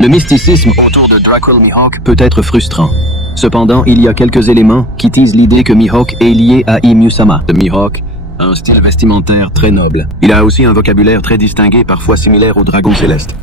Le mysticisme autour de Dracul Mihawk peut être frustrant. Cependant, il y a quelques éléments qui teasent l'idée que Mihawk est lié à Imu-sama. Le Mihawk a un style vestimentaire très noble. Il a aussi un vocabulaire très distingué, parfois similaire au dragon céleste,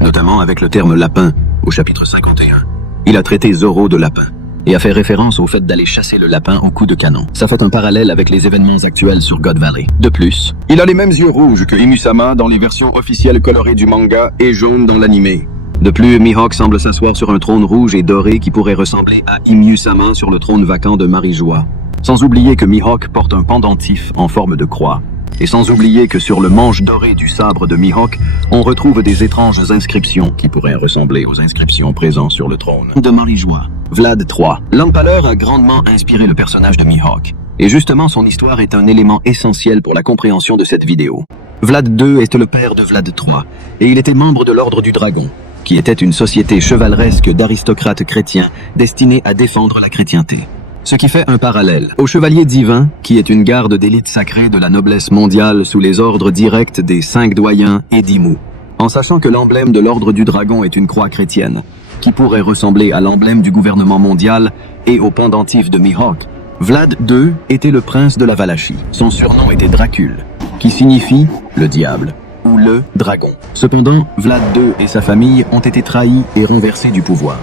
notamment avec le terme lapin au chapitre 51. Il a traité Zoro de lapin et a fait référence au fait d'aller chasser le lapin au coup de canon. Ça fait un parallèle avec les événements actuels sur God Valley. De plus, il a les mêmes yeux rouges que Imu-sama dans les versions officielles colorées du manga et jaunes dans l'animé. De plus, Mihawk semble s'asseoir sur un trône rouge et doré qui pourrait ressembler à Imu-sama sur le trône vacant de Marie-Joie. Sans oublier que Mihawk porte un pendentif en forme de croix. Et sans oublier que sur le manche doré du sabre de Mihawk, on retrouve des étranges inscriptions qui pourraient ressembler aux inscriptions présentes sur le trône de Marie-Joie. Vlad III. L'Empaleur a grandement inspiré le personnage de Mihawk. Et justement, son histoire est un élément essentiel pour la compréhension de cette vidéo. Vlad II était le père de Vlad III, et il était membre de l'Ordre du Dragon, qui était une société chevaleresque d'aristocrates chrétiens destinés à défendre la chrétienté. Ce qui fait un parallèle au Chevalier Divin, qui est une garde d'élite sacrée de la noblesse mondiale sous les ordres directs des 5 doyens et d'Imu. En sachant que l'emblème de l'Ordre du Dragon est une croix chrétienne, qui pourrait ressembler à l'emblème du gouvernement mondial et au pendentif de Mihawk, Vlad II était le prince de la Valachie. Son surnom était Dracul, qui signifie le diable ou le dragon. Cependant, Vlad II et sa famille ont été trahis et renversés du pouvoir.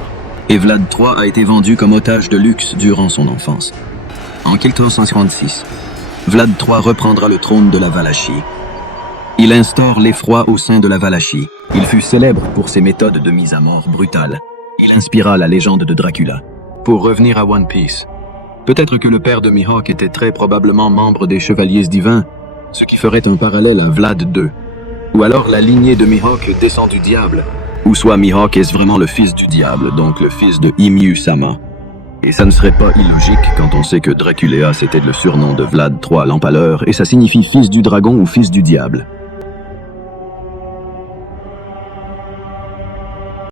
Et Vlad III a été vendu comme otage de luxe durant son enfance. En 1456, Vlad III reprendra le trône de la Valachie. Il instaure l'effroi au sein de la Valachie. Il fut célèbre pour ses méthodes de mise à mort brutales. Il inspira la légende de Dracula. Pour revenir à One Piece, peut-être que le père de Mihawk était très probablement membre des Chevaliers Divins, ce qui ferait un parallèle à Vlad II. Ou alors la lignée de Mihawk descend du diable. Ou soit Mihawk est vraiment le fils du diable, donc le fils de Imu-sama. Et ça ne serait pas illogique quand on sait que Draculea c'était le surnom de Vlad III l'Empaleur et ça signifie fils du dragon ou fils du diable.